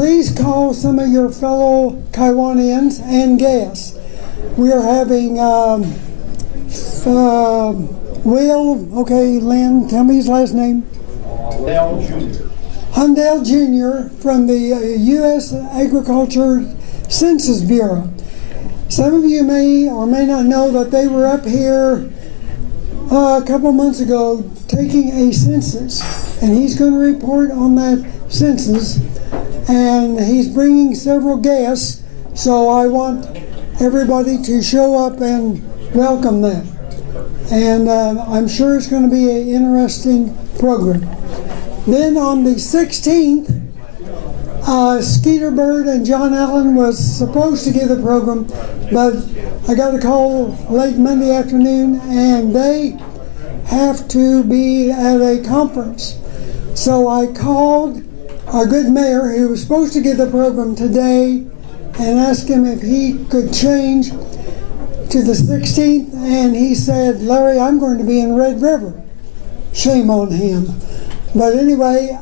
please call some of your fellow Kiwanians and guests. We are having Will, okay, Lynn, tell me his last name. Hundale Jr. from the U.S. Agriculture Census Bureau. Some of you may or may not know that they were up here a couple months ago taking a census, and he's going to report on that census, and he's bringing several guests, so I want everybody to show up and welcome them. And I'm sure it's going to be an interesting program. Then on the 16th, Skeeter Bird and John Allen was supposed to give the program, but I got a call late Monday afternoon and they have to be at a conference. So I called our good mayor who was supposed to give the program today and asked him if he could change to the 16th, and he said, Larry, I'm going to be in Red River. Shame on him. But anyway,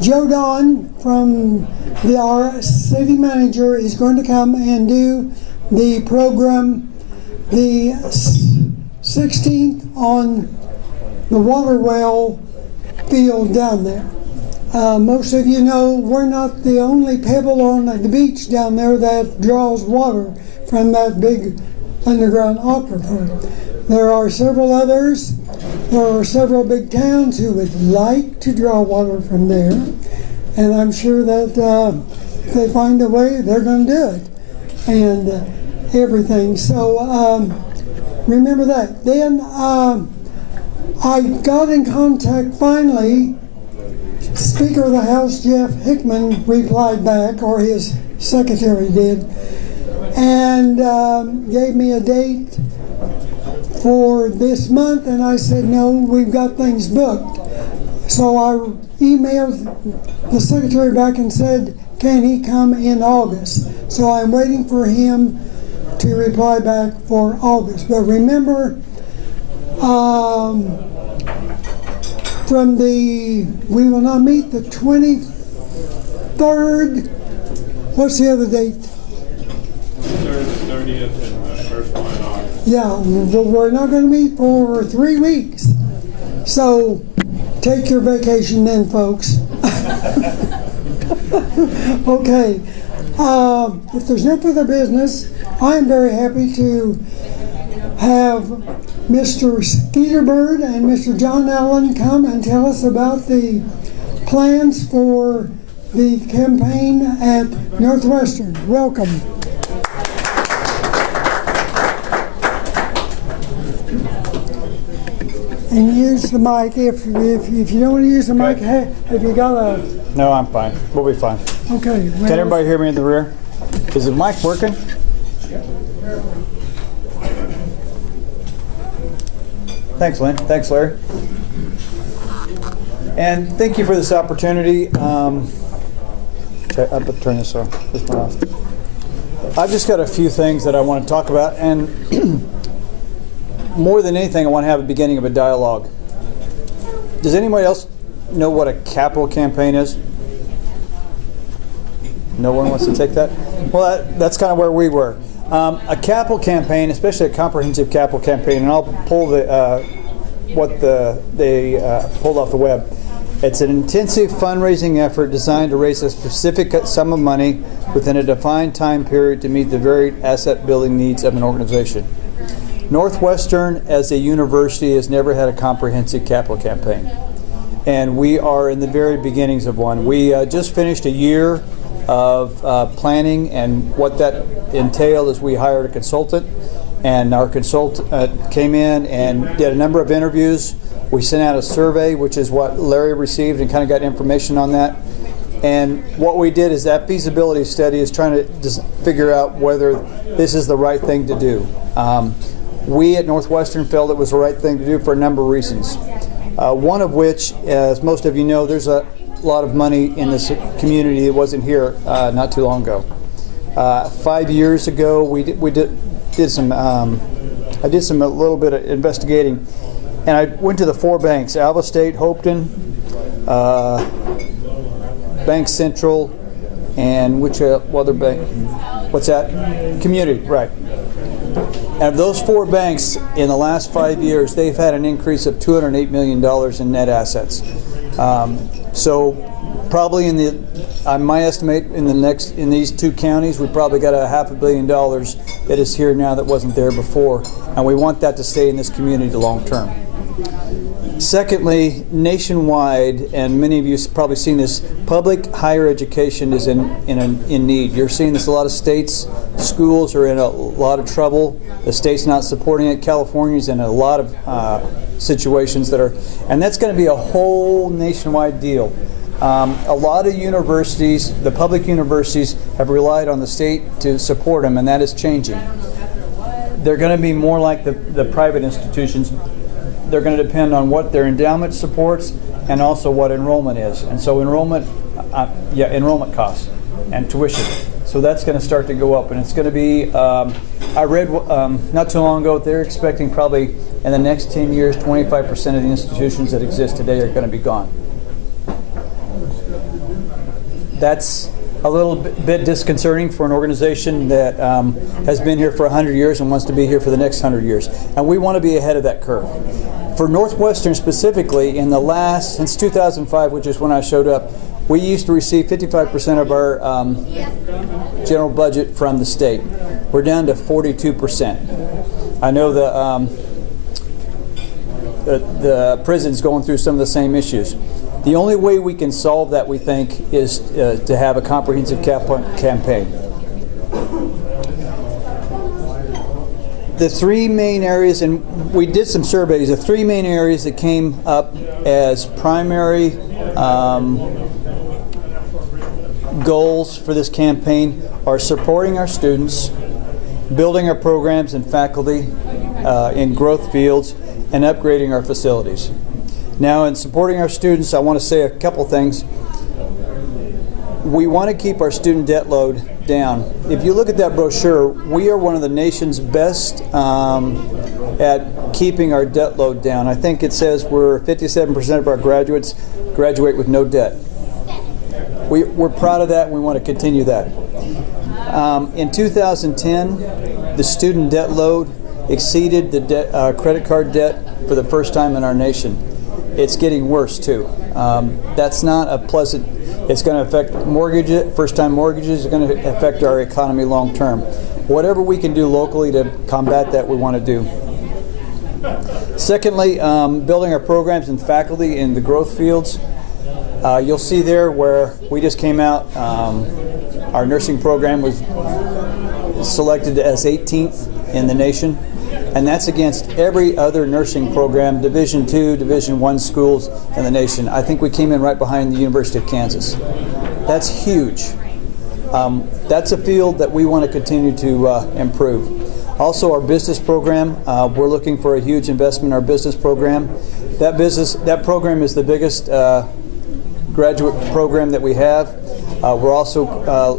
Joe Don from our city manager is going to come and do the program the 16th on the water well field down there. Most of you know we're not the only pebble on the beach down there that draws water from that big underground aquifer. There are several others. There are several big towns who would like to draw water from there, and I'm sure that if they find a way, they're going to do it, and everything. So remember that. Then I got in contact finally. Speaker of the House, Jeff Hickman, replied back, or his secretary did, and gave me a date for this month, and I said, no, we've got things booked. So I emailed the secretary back and said, can he come in August? So I'm waiting for him to reply back for August. But remember, we will not meet the 23rd. What's the other date? 30th and the first one in August. Yeah, we're not going to meet for 3 weeks. So take your vacation then, folks. Okay. If there's no further business, I am very happy to have Mr. Skeeter Bird and Mr. John Allen come and tell us about the plans for the campaign at Northwestern. Welcome. And use the mic. If you don't want to use the mic, have you got a... No, I'm fine. We'll be fine. Okay. Well, Can everybody hear me in the rear? Is the mic working? Thanks, Lynn. Thanks, Larry. And thank you for this opportunity. I'm going to turn this one off. I've just got a few things that I want to talk about, and more than anything, I want to have a beginning of a dialogue. Does anybody else know what a capital campaign is? No one wants to take that? Well, that's kind of where we were. A capital campaign, especially a comprehensive capital campaign, and I'll pull what they pulled off the web. It's an intensive fundraising effort designed to raise a specific sum of money within a defined time period to meet the varied asset building needs of an organization. Northwestern, as a university, has never had a comprehensive capital campaign, and we are in the very beginnings of one. We just finished a year of planning, and what that entailed is we hired a consultant, and our consultant came in and did a number of interviews. We sent out a survey, which is what Larry received, and kind of got information on that. And what we did is that feasibility study is trying to figure out whether this is the right thing to do. We at Northwestern felt it was the right thing to do for a number of reasons. One of which, as most of you know, there's a lot of money in this community that wasn't here not too long ago. 5 years ago, I did a little bit of investigating, and I went to the 4 banks: Alva State, Hopeton, Bank Central, and which other bank? What's that? Community, right. And of those 4 banks, in the last 5 years, they've had an increase of $208 million in net assets. So probably my estimate in these 2 counties, we probably got $500 million that is here now that wasn't there before, and we want that to stay in this community long term. Secondly, nationwide, and many of you have probably seen this, public higher education is in need. You're seeing this. A lot of states, schools are in a lot of trouble. The state's not supporting it. California's in a lot of situations and that's going to be a whole nationwide deal. A lot of universities, the public universities, have relied on the state to support them, and that is changing. They're going to be more like the private institutions. They're going to depend on what their endowment supports and also what enrollment is. And so enrollment costs and tuition. So that's going to start to go up, and it's going to be, I read not too long ago, they're expecting probably in the next 10 years, 25% of the institutions that exist today are going to be gone. That's a little bit disconcerting for an organization that has been here for 100 years and wants to be here for the next 100 years. And we want to be ahead of that curve. For Northwestern specifically, since 2005, which is when I showed up, we used to receive 55% of our general budget from the state. We're down to 42%. I know the prison's going through some of the same issues. The only way we can solve that, we think, is to have a comprehensive campaign. The 3 main areas, and we did some surveys, the 3 main areas that came up as primary goals for this campaign are supporting our students, building our programs and faculty in growth fields, and upgrading our facilities. Now, in supporting our students, I want to say a couple things. We want to keep our student debt load down. If you look at that brochure, we are one of the nation's best at keeping our debt load down. I think it says 57% of our graduates graduate with no debt. We're proud of that, and we want to continue that. In 2010, the student debt load exceeded the credit card debt for the first time in our nation. It's getting worse too. That's not a pleasant. It's going to affect first-time mortgages. It's going to affect our economy long term. Whatever we can do locally to combat that, we want to do. Secondly, building our programs and faculty in the growth fields. You'll see there where we just came out. Our nursing program was selected as 18th in the nation. And that's against every other nursing program, Division II, Division I schools in the nation. I think we came in right behind the University of Kansas. That's huge. That's a field that we want to continue to improve. Also, our business program, we're looking for a huge investment in our business program. That program is the biggest graduate program that we have. We're also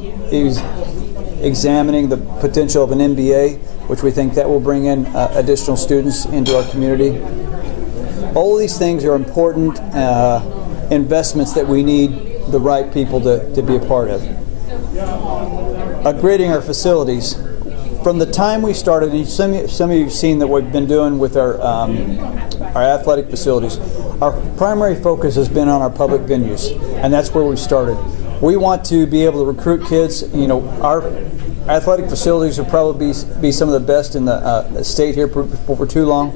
examining the potential of an MBA, which we think that will bring in additional students into our community. All of these things are important investments that we need the right people to be a part of. Upgrading our facilities. From the time we started, and some of you have seen that we've been doing with our athletic facilities, our primary focus has been on our public venues, and that's where we started. We want to be able to recruit kids. Our athletic facilities will probably be some of the best in the state here for too long,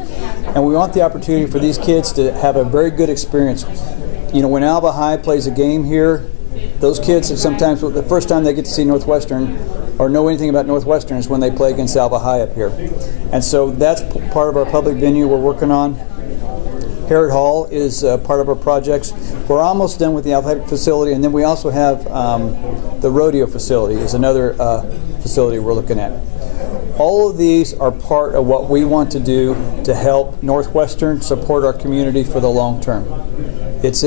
and we want the opportunity for these kids to have a very good experience. When Alva High plays a game here, those kids sometimes, the first time they get to see Northwestern or know anything about Northwestern is when they play against Alva High up here. And so that's part of our public venue we're working on. Harrod Hall is part of our projects. We're almost done with the athletic facility, and then we also have the rodeo facility is another facility we're looking at. All of these are part of what we want to do to help Northwestern support our community for the long term. It's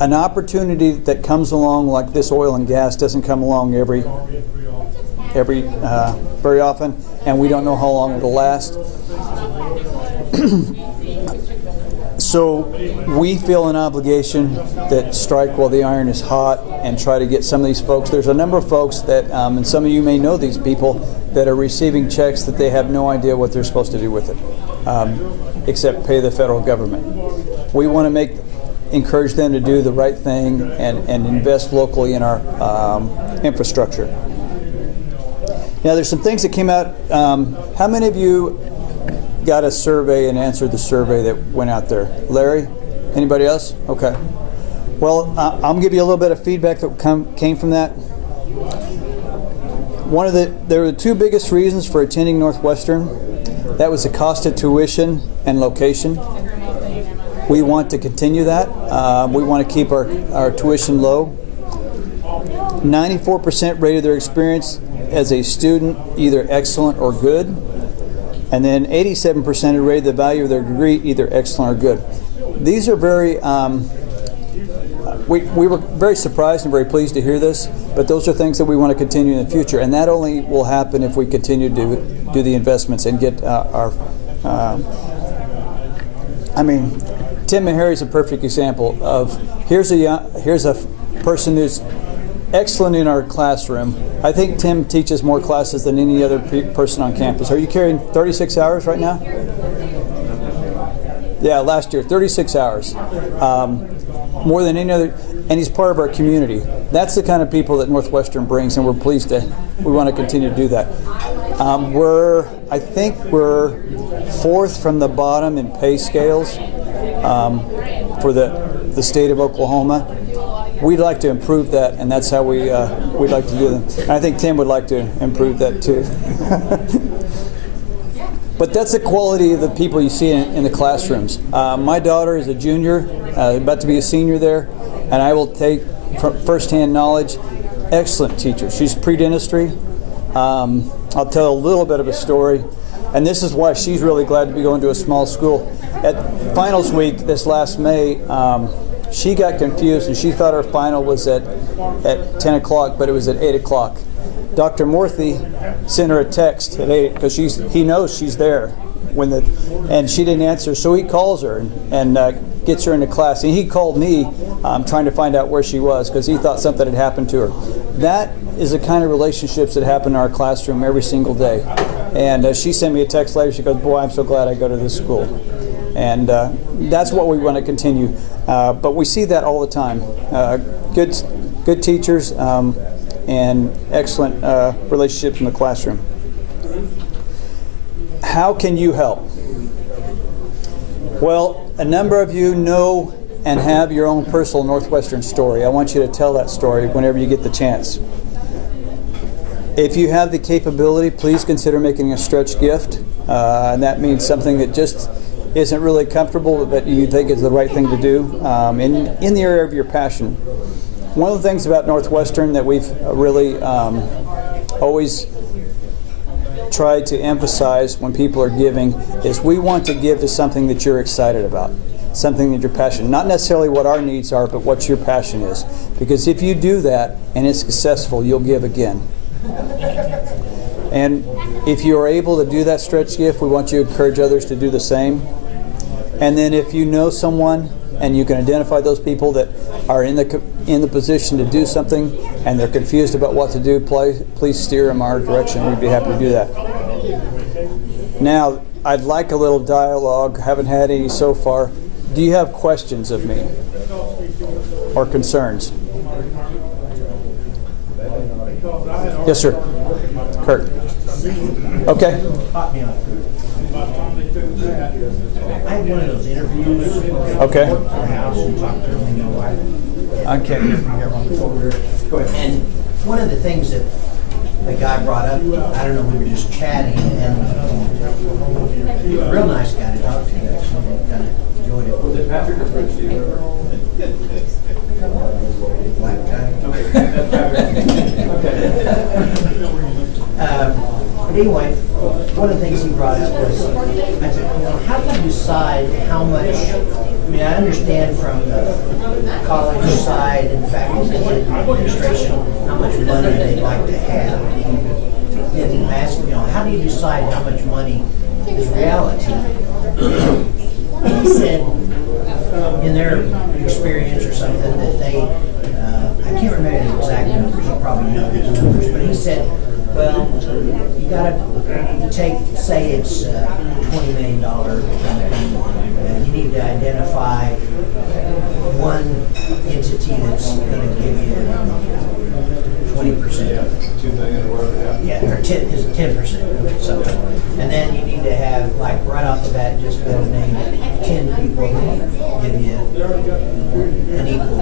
an opportunity that comes along like this. Oil and gas doesn't come along very often, and we don't know how long it'll last. So we feel an obligation that strike while the iron is hot and try to get some of these folks. There's a number of folks that, and some of you may know these people, that are receiving checks that they have no idea what they're supposed to do with it, except pay the federal government. We want to encourage them to do the right thing and invest locally in our infrastructure. Now, there's some things that came out. How many of you got a survey and answered the survey that went out there? Larry? Anybody else? Okay. Well, I'm going to give you a little bit of feedback that came from that. There were the two biggest reasons for attending Northwestern. That was the cost of tuition and location. We want to continue that. We want to keep our tuition low. 94% rated their experience as a student either excellent or good. And then 87% had rated the value of their degree either excellent or good. These are very, we were very surprised and very pleased to hear this, but those are things that we want to continue in the future. And that only will happen if we continue to do the investments and get Tim and Harry is a perfect example of here's a person who's excellent in our classroom. I think Tim teaches more classes than any other person on campus. Are you carrying 36 hours right now? Yeah, last year, 36 hours. More than any other, and he's part of our community. That's the kind of people that Northwestern brings, and we want to continue to do that. I think we're fourth from the bottom in pay scales for the state of Oklahoma. We'd like to improve that, and that's how we'd like to do them. And I think Tim would like to improve that too. But that's the quality of the people you see in the classrooms. My daughter is a junior, about to be a senior there, and I will take firsthand knowledge. Excellent teacher. She's pre-dentistry. I'll tell a little bit of a story, and this is why she's really glad to be going to a small school. At finals week this last May, she got confused and she thought her final was at 10 o'clock, but it was at 8 o'clock. Dr. Morthy sent her a text at 8 because he knows she's there and she didn't answer, so he calls her and gets her into class. And he called me trying to find out where she was because he thought something had happened to her. That is the kind of relationships that happen in our classroom every single day. And she sent me a text later. She goes, "Boy, I'm so glad I go to this school." And that's what we want to continue. But we see that all the time. Good teachers and excellent relationships in the classroom. How can you help? Well, a number of you know and have your own personal Northwestern story. I want you to tell that story whenever you get the chance. If you have the capability, please consider making a stretch gift. And that means something that just isn't really comfortable, but you think is the right thing to do in the area of your passion. One of the things about Northwestern that we've really always tried to emphasize when people are giving is we want to give to something that you're excited about, something that you're passionate, not necessarily what our needs are, but what your passion is. Because if you do that and it's successful, you'll give again. And if you are able to do that stretch gift, we want you to encourage others to do the same. And then if you know someone and you can identify those people that are in the position to do something and they're confused about what to do, please steer them our direction. We'd be happy to do that. Now, I'd like a little dialogue. Haven't had any so far. Do you have questions of me or concerns? Yes, sir. Kurt. Okay. I had one of those interviews. Okay. At your house and talked to them, I can't hear from here. Go ahead. And one of the things that the guy brought up, I don't know, we were just chatting, and a real nice guy to talk to. Actually, kind of enjoyed it. Was it Patrick or Fred Steve? Black guy. But anyway, one of the things he brought up was, I said, how do you decide how much, I mean, I understand from the college side and faculty and administration how much money they'd like to have. And I asked, how do you decide how much money is reality? He said, in their experience or something that they, I can't remember the exact numbers, you probably know these numbers, but he said, well, you gotta take, say it's a $20 million campaign, you need to identify one entity that's gonna give you 20% of it. 2 million or whatever, yeah. Yeah, or 10%, something. And then you need to have, like, right off the bat, just be able to name 10 people that give you an equal.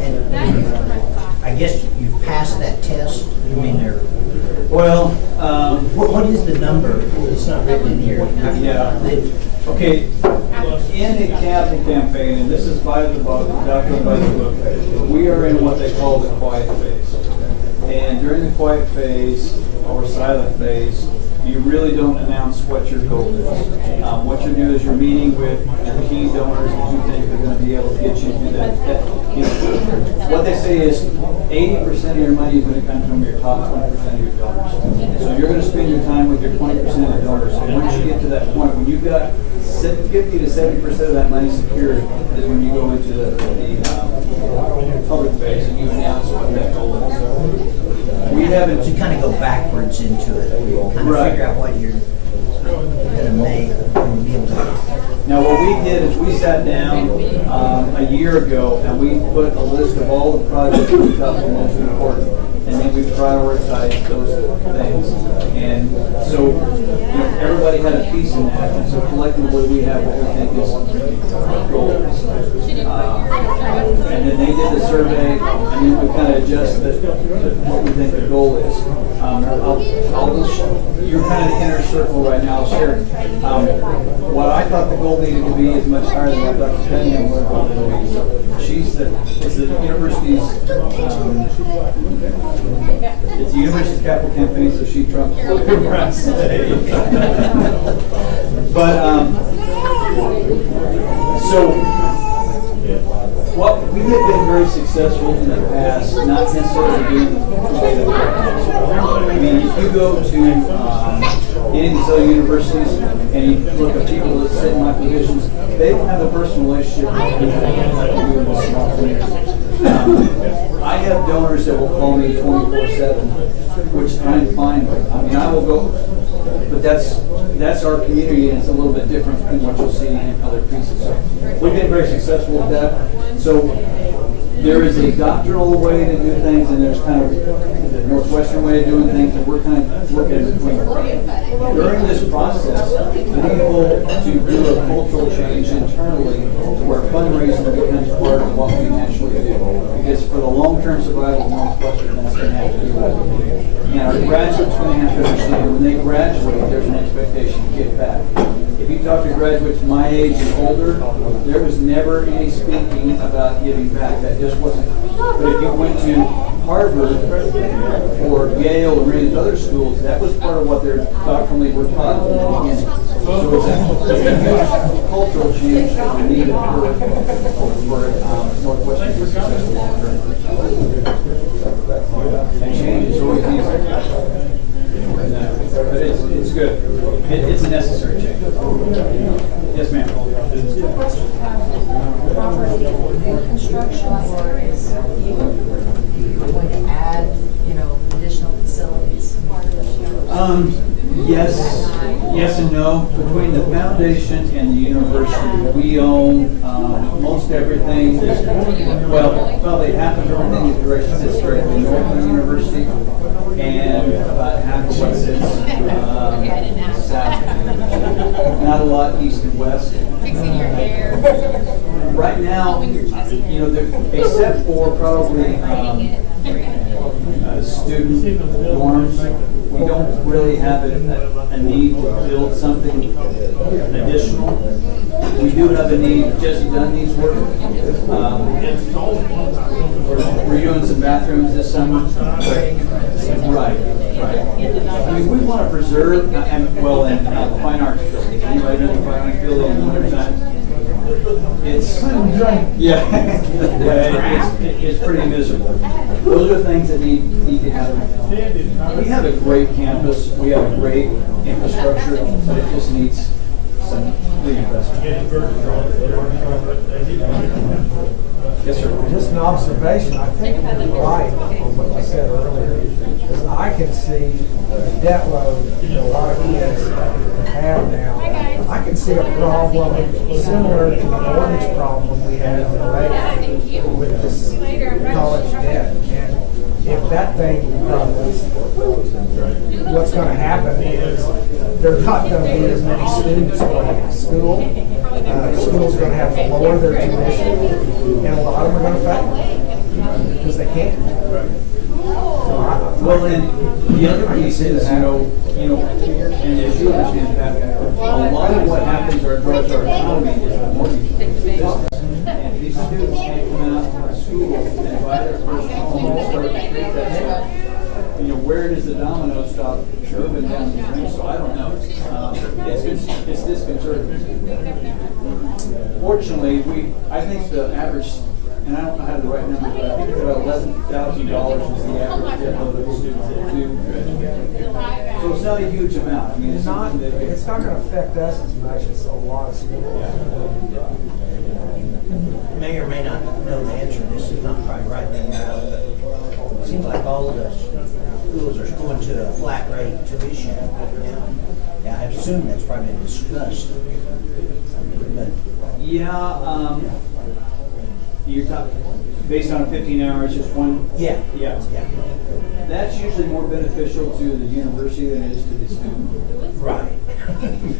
And I guess you've passed that test. I mean, they're. Well, What is the number? It's not written in here. yeah. Okay, in a capital campaign, and this is by the book, documented by the book, we are in what they call the quiet phase. And during the quiet phase, or silent phase, you really don't announce what your goal is. What you do is you're meeting with the key donors that you think are going to be able to get you to that you know, what they say is 80% of your money is going to come from your top 20% of your donors. So you're going to spend your time with your 20% of the donors. And once you get to that point, when you've got 50 to 70% of that money secured, is when you go into the public phase and you announce what that goal is. We haven't. You kind of go backwards into it. Kind of figure out what you're going to make and be able to. Now, what we did is we sat down a year ago and we put a list of all the projects we thought were most important, and then we prioritized those things. And so, you know, everybody had a piece in that, and so collectively we have what we think is goals. And then they did the survey, and then we kind of adjusted what we think the goal is. You're kind of the inner circle right now. I'll share. What I thought the goal needed to be is much higher than what Dr. Penny and what goal needed to be. So it's the university's it's the university's capital campaign, so she trumps whatever I say. But so. Well, we have been very successful in the past, not necessarily doing the way that we're. I mean, if you go to any of these other universities and you look at people that sit in my positions, they don't have a personal relationship with people like we do in this small community. I have donors that will call me 24/7, which I'm fine with. I mean, I will go, but that's our community, and it's a little bit different than what you'll see in other pieces. So we've been very successful with that. So there is a doctrinal way to do things, and there's kind of the Northwestern way of doing things, and we're kind of looking in between. During this process, we need to do a cultural change internally to where fundraising becomes part of what we naturally do. Because for the long-term survival of Northwestern, that's going to have to be what we do. And our graduates are going to have to understand when they graduate, there's an expectation to give back. If you talk to graduates my age and older, there was never any speaking about giving back. That just wasn't. But if you went to Harvard or Yale or any of these other schools, that was part of what they doctrinally were taught in the beginning. So it's a huge cultural change that we need for Northwestern to be successful long term. And change is always easy. But it's good. It's a necessary change. Yes, ma'am. Property construction, or is you going to add, additional facilities? Yes and no. Between the foundation and the university, we own most everything. Probably half of everything is sits directly north of the university, and about half of what sits south. Not a lot east and west. Fixing your hair. Right now, except for probably student dorms, we don't really have a need to build something additional. We do have a need. Jesse Dunn needs work. We're doing some bathrooms this summer. Right. I mean, we want to preserve, and the fine arts building. Anybody know the fine arts building in the wintertime? It's it's pretty miserable. Those are things that need to happen. We have a great campus. We have a great infrastructure, but it just needs some cleaning up. Yes, sir. Just an observation, I think you're right on what you said earlier. Because I can see the debt load that a lot of kids have now. I can see a problem similar to the mortgage problem we had in the late with this college debt. And if that thing crumbles, what's going to happen is there's not going to be as many students going to school. School's going to have to lower their tuition, and a lot of them are going to fail because they can't. Well, and the other piece is, and as you understand, Pat, a lot of what happens or drives our economy is the mortgage business. And these students can't come out of school and buy their first home and start to create that. Where does the domino stop moving down the drain? So I don't know. It's disconcerting. Fortunately, I think the average, and I don't know how the right number, but I think it's about $11,000 is the average debt load of students that do graduate. So it's not a huge amount. I mean, It's not going to affect us as much as a lot of schools. May or may not know the answer. This is not quite right then now, but it seems like all of the schools are going to a flat rate tuition now. Yeah, I assume that's probably been discussed. But Yeah, you're talking based on 15 hours, just one. yeah. That's usually more beneficial to the university than it is to the student. Right.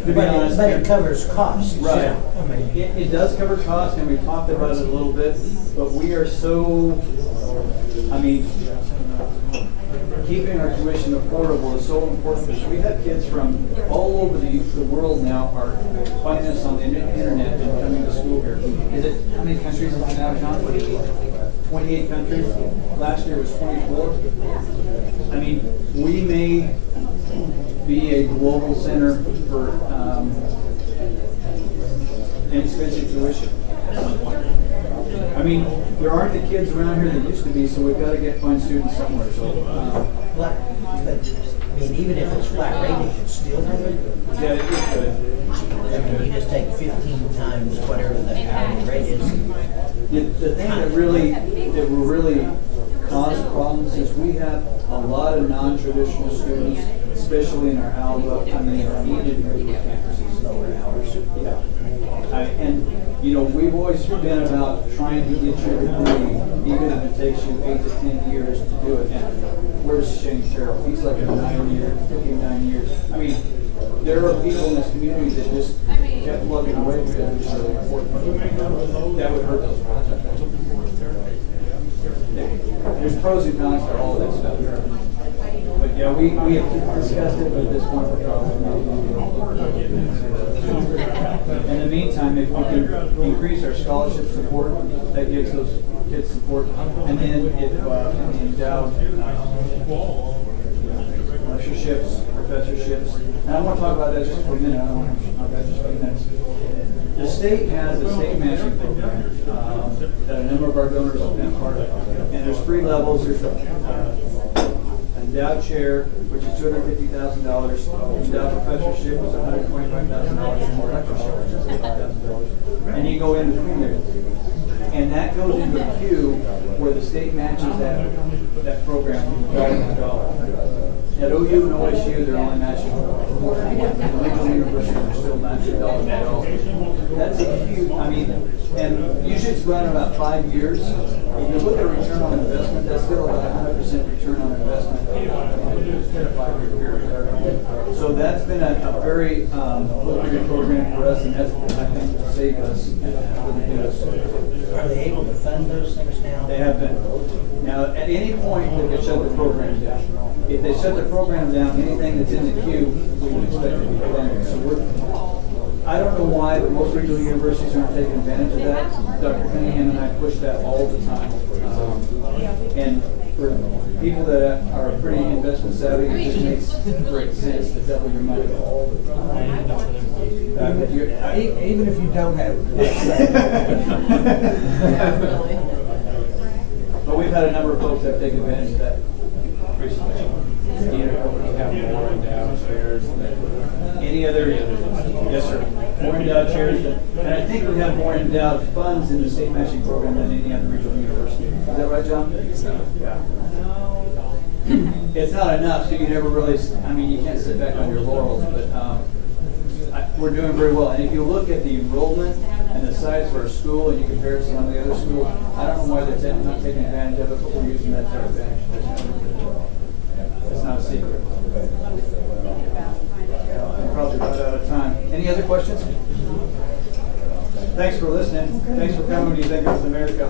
be honest, but it covers costs. Right. Yeah. I mean, It does cover costs, and we've talked about it a little bit, but we are so, keeping our tuition affordable is so important because we have kids from all over the world now are finding us on the internet and coming to school here. Is it, how many countries is it now, John? 28 countries. Last year was 24. We may be a global center for inexpensive tuition. There aren't the kids around here that used to be, so we've got to find students somewhere. So, but even if it's flat rate, it could still do it. yeah, it is good. You just take 15 times whatever the hourly rate is. The thing that will really cause problems is we have a lot of non-traditional students, especially in our Alva, needed campuses, lower hours. Yeah. We've always been about trying to get your degree, even if it takes you 8 to 10 years to do it. And where's Shane Terrell? He's like 9 years, 59 years. There are people in this community that just kept plugging away because it was really important. That would hurt those projects. There's pros and cons to all of that stuff. But yeah, we have discussed it, but at this point we're probably not. In the meantime, if we can increase our scholarship support, that gives those kids support. And then if endowed lectureships, professorships, and I want to talk about that just for a minute. I don't want to talk about that just for a minute. The state has a state matching program that a number of our donors have been part of. And there's 3 levels. There's endowed chair, which is $250,000. Endowed professorship is $125,000. And lectureship, which is $5,000. And you go in between there. And that goes into a queue where the state matches that program dollar to dollar. At OU and OSU, they're only matching. The regional universities are still matching dollar to dollar. That's a huge, and usually it's run about 5 years. If you look at return on investment, that's still about 100% return on investment in a 5-year period. So that's been a very lucrative program for us, and that's, I think, will save us for the kids. Are they able to fund those things now? They have been. Now, at any point, they could shut the program down. If they shut the program down, anything that's in the queue, we would expect it to be funded. So I don't know why, but most regional universities aren't taking advantage of that. Dr. Cunningham and I push that all the time. And for people that are pretty investment savvy, it just makes great sense to double your money. Even if you don't have it. But we've had a number of folks that have taken advantage of that recently. You have more endowed shares than Any other? Yes, sir. more endowed chairs, and I think we have more endowed funds in the state matching program than any other regional university. Is that right, John? Yeah. It's not enough, so you never really, I mean, you can't sit back on your laurels, but we're doing very well. And if you look at the enrollment and the size of our school and you compare it to some of the other schools, I don't know why they're not taking advantage of it, but we're using that to our advantage. It's not a secret. I'm probably about out of time. Any other questions? Thanks for listening. Thanks for coming. What do you think of America?